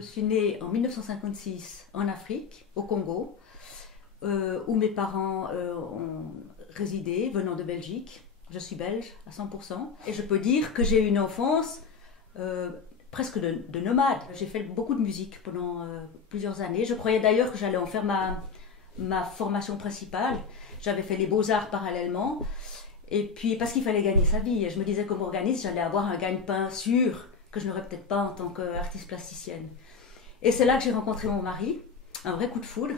Je suis née en 1956 en Afrique, au Congo, où mes parents ont résidé, venant de Belgique. Je suis belge à 100%. Et je peux dire que j'ai eu une enfance presque de nomade. J'ai fait beaucoup de musique pendant plusieurs années. Je croyais d'ailleurs que j'allais en faire ma formation principale. J'avais fait les beaux-arts parallèlement. Et puis, parce qu'il fallait gagner sa vie. Et je me disais, comme organiste, j'allais avoir un gagne-pain sûr que je n'aurais peut-être pas en tant qu'artiste plasticienne. Et c'est là que j'ai rencontré mon mari, un vrai coup de foudre,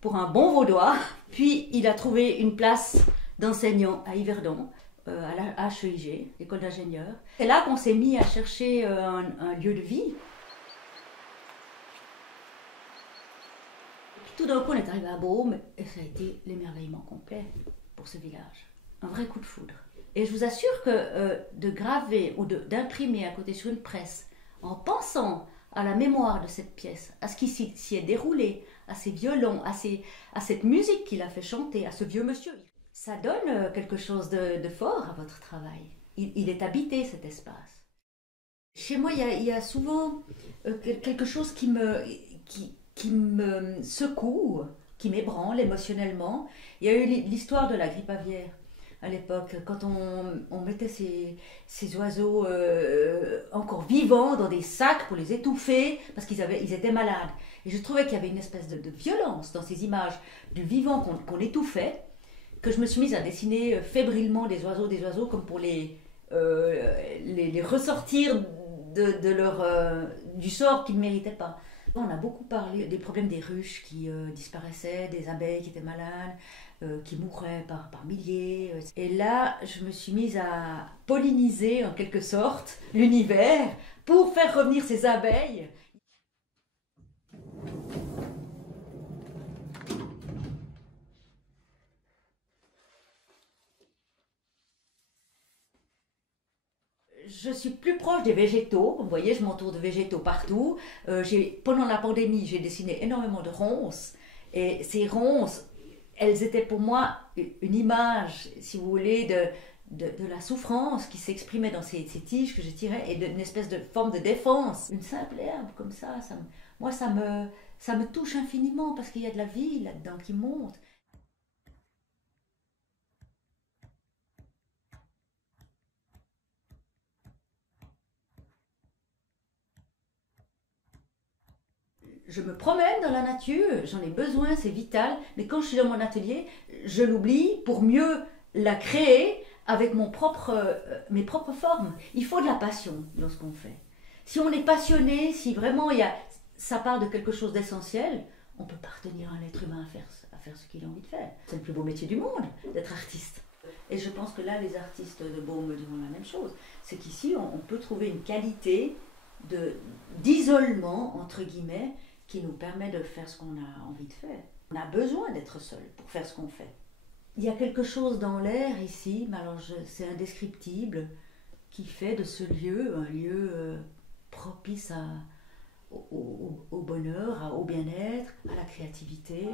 pour un bon vaudois. Puis, il a trouvé une place d'enseignant à Yverdon, à la HEIG, l'école d'ingénieurs. C'est là qu'on s'est mis à chercher un lieu de vie. Tout d'un coup, on est arrivé à Baume et ça a été l'émerveillement complet pour ce village. Un vrai coup de foudre. Et je vous assure que de graver ou d'imprimer à côté sur une presse, en pensant à la mémoire de cette pièce, à ce qui s'y est déroulé, à ses violons, à cette musique qu'il a fait chanter, à ce vieux monsieur, ça donne quelque chose de fort à votre travail. Il est habité, cet espace. Chez moi, il y a souvent quelque chose qui me secoue, qui m'ébranle émotionnellement. Il y a eu l'histoire de la grippe aviaire à l'époque, quand on mettait ces oiseaux encore vivants dans des sacs pour les étouffer, parce qu'ils étaient malades. Et je trouvais qu'il y avait une espèce de violence dans ces images du vivant qu'on étouffait, que je me suis mise à dessiner fébrilement des oiseaux comme pour les ressortir du sort qu'ils ne méritaient pas. On a beaucoup parlé des problèmes des ruches qui disparaissaient, des abeilles qui étaient malades, qui mouraient par milliers. Et là, je me suis mise à polliniser en quelque sorte l'univers pour faire revenir ces abeilles. Je suis plus proche des végétaux. Vous voyez, je m'entoure de végétaux partout. Pendant la pandémie, j'ai dessiné énormément de ronces. Et ces ronces, elles étaient pour moi une image, si vous voulez, de la souffrance qui s'exprimait dans ces tiges que je tirais et d'une espèce de forme de défense. Une simple herbe comme ça, moi, ça me touche infiniment parce qu'il y a de la vie là-dedans qui monte. Je me promène dans la nature, j'en ai besoin, c'est vital, mais quand je suis dans mon atelier, je l'oublie pour mieux la créer avec mes propres formes. Il faut de la passion dans ce qu'on fait. Si on est passionné, si vraiment ça part de quelque chose d'essentiel, on peut pas retenir un être humain à faire ce qu'il a envie de faire. C'est le plus beau métier du monde, d'être artiste. Et je pense que là, les artistes de Baume me diront la même chose. C'est qu'ici, on peut trouver une qualité d'isolement, entre guillemets, qui nous permet de faire ce qu'on a envie de faire. On a besoin d'être seul pour faire ce qu'on fait. Il y a quelque chose dans l'air ici, mais alors c'est indescriptible, qui fait de ce lieu un lieu propice au bonheur, au bien-être, à la créativité.